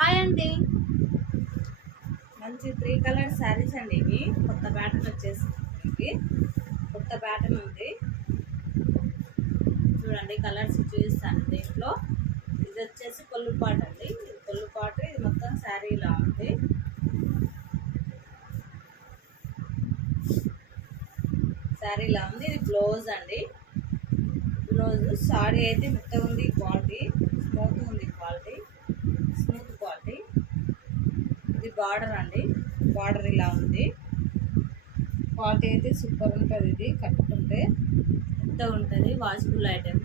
హాయ్ అండి. మంచి 3 కలర్ శారీస్ అండి. ఇవి కొత్త ప్యాటర్న్ వచ్చేసి కొత్త ప్యాటర్న్ ఉంది చూడండి. కలర్స్ చూపిస్తాను దీంట్లో. ఇది వచ్చేసి కొల్లుపాటు అండి. ఇది కొల్లుపాటు. ఇది మొత్తం శారీ ఇలా ఉంది. శారీ ఇలా ఉంది. ఇది బ్లౌజ్ అండి. బ్లౌజ్ సారీ అయితే మెత్తగా ఉంది. క్వాలిటీ స్మూత్ ఉంది. Smooth quality. ఇది బార్డర్ అండి. బార్డర్ ఇలా ఉంది. క్వాలిటీ అయితే సూపర్ ఉంటుంది. ఇది కట్టుకుంటే ఎంత ఉంటుంది. Washable item.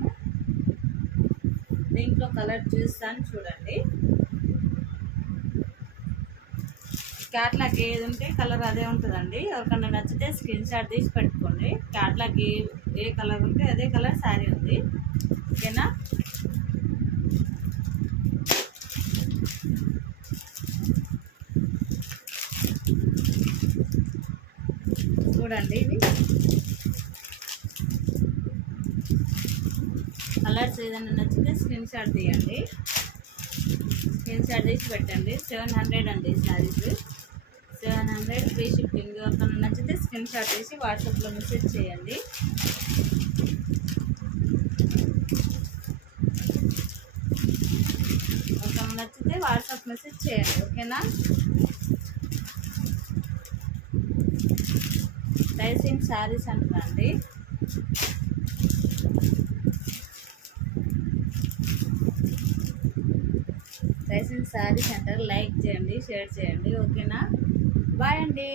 దీంట్లో కలర్ చూస్తాను చూడండి. క్యాట్లాగ్ ఏది ఉంటే కలర్ అదే ఉంటుందండి. ఎవరికన్నా నచ్చితే స్క్రీన్ షాట్ తీసి పెట్టుకోండి. క్యాట్లాగ్ ఏ కలర్ ఉంటే అదే కలర్ శారీ ఉంది. ఓకేనా. చూడండి. ఇవి కలర్స్ ఏదైనా నచ్చితే స్క్రీన్ షాట్ తీయండి. స్క్రీన్ షాట్ తీసి పెట్టండి. 700 అండి శారీస్. 700 ఫ్రీ షిప్పింగ్. ఎవరికైనా నచ్చితే స్క్రీన్ షాట్ తీసి వాట్సాప్లో మెసేజ్ చేయండి. ఎవరికైనా నచ్చితే వాట్సాప్ మెసేజ్ చేయండి. ఓకేనా. డైసింగ్ శారీస్ అంటారండి. డైసింగ్ శారీస్ అంటారు. లైక్ చేయండి, షేర్ చేయండి. ఓకేనా. బాయ్ అండి.